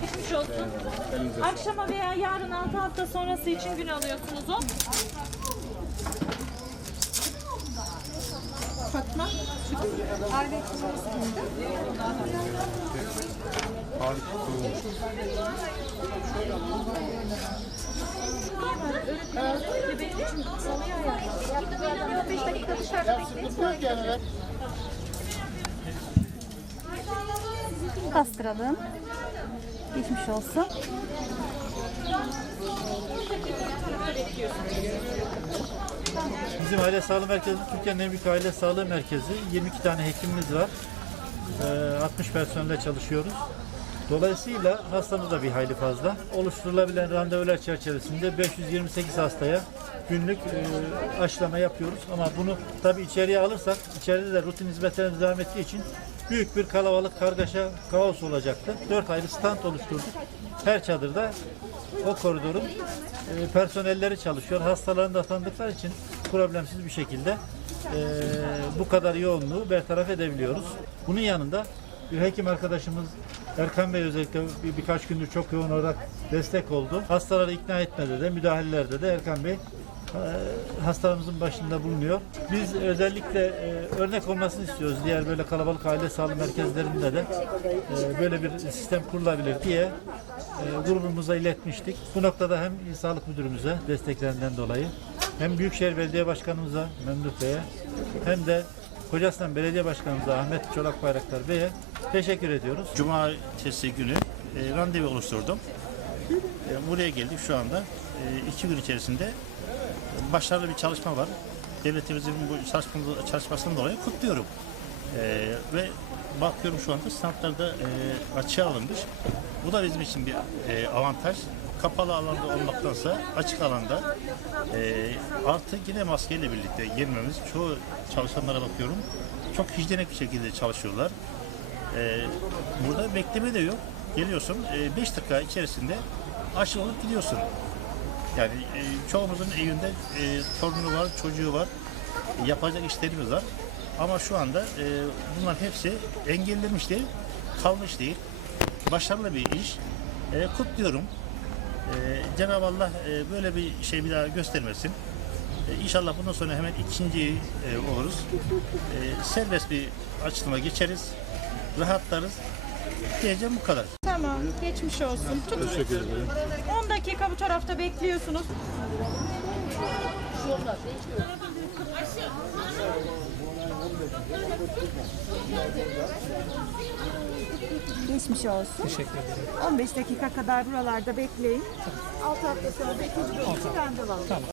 Geçmiş olsun. Akşama veya yarın 6 hafta sonrası için gün alıyorsunuz o. Fatma. Aile numarası Benim için salıyor yani. 5 dakika dışarıda bekleyin. Bastıralım. Geçmiş olsun. Bizim aile sağlığı merkezi Türkiye'nin en büyük aile sağlığı merkezi. 22 tane hekimimiz var. Ee, 60 personelle çalışıyoruz. Dolayısıyla hastamız da bir hayli fazla. Oluşturulabilen randevular çerçevesinde 528 hastaya günlük e, aşılama yapıyoruz. Ama bunu tabii içeriye alırsak, içeride de rutin hizmetlerimiz devam ettiği için büyük bir kalabalık, kargaşa, kaos olacaktı. 4 ayrı stand oluşturduk. Her çadırda o koridorun e, personelleri çalışıyor. Hastalarını da tanıdıkları için problemsiz bir şekilde e, bu kadar yoğunluğu bertaraf edebiliyoruz. Bunun yanında bir hekim arkadaşımız Erkan Bey özellikle bir, birkaç gündür çok yoğun olarak destek oldu. Hastaları ikna etmede de müdahalelerde de Erkan Bey hastalarımızın başında bulunuyor. Biz özellikle e, örnek olmasını istiyoruz. Diğer böyle kalabalık aile sağlığı merkezlerinde de e, böyle bir sistem kurulabilir diye e, grubumuza iletmiştik. Bu noktada hem Sağlık Müdürümüze desteklerinden dolayı hem Büyükşehir Belediye Başkanımıza Memduh Bey'e hem de Kocasinan Belediye Başkanımıza Ahmet Çolak Bayraktar Bey'e teşekkür ediyoruz. Cumartesi günü e, randevu oluşturdum. E, buraya geldik şu anda. E, iki gün içerisinde başarılı bir çalışma var. Devletimizin bu çalışması, çalışmasından dolayı kutluyorum. E, ve bakıyorum şu anda standlarda e, açığa alınmış. Bu da bizim için bir e, avantaj. Kapalı alanda olmaktansa açık alanda e, artı yine maskeyle birlikte girmemiz. Çoğu çalışanlara bakıyorum. Çok hijyenik bir şekilde çalışıyorlar. Ee, burada bekleme de yok. Geliyorsun 5 dakika içerisinde aşı olup gidiyorsun. Yani e, çoğumuzun evinde e, torunu var, çocuğu var, e, yapacak işlerimiz var. Ama şu anda e, bunların hepsi engellenmiş değil, kalmış değil. Başarılı bir iş. E, kutluyorum. E, Cenab-ı Allah e, böyle bir şey bir daha göstermesin. E, İnşallah bundan sonra hemen ikinci e, oluruz. E, serbest bir açılıma geçeriz. Rahatlarız. Diyeceğim bu kadar. Tamam, geçmiş olsun. Tutun. Teşekkür ederim. 10 dakika bu tarafta bekliyorsunuz. Geçmiş olsun. Teşekkür ederim. 15 dakika kadar buralarda bekleyin. 6 hafta sonra da ikinci bölüm için randevu alın.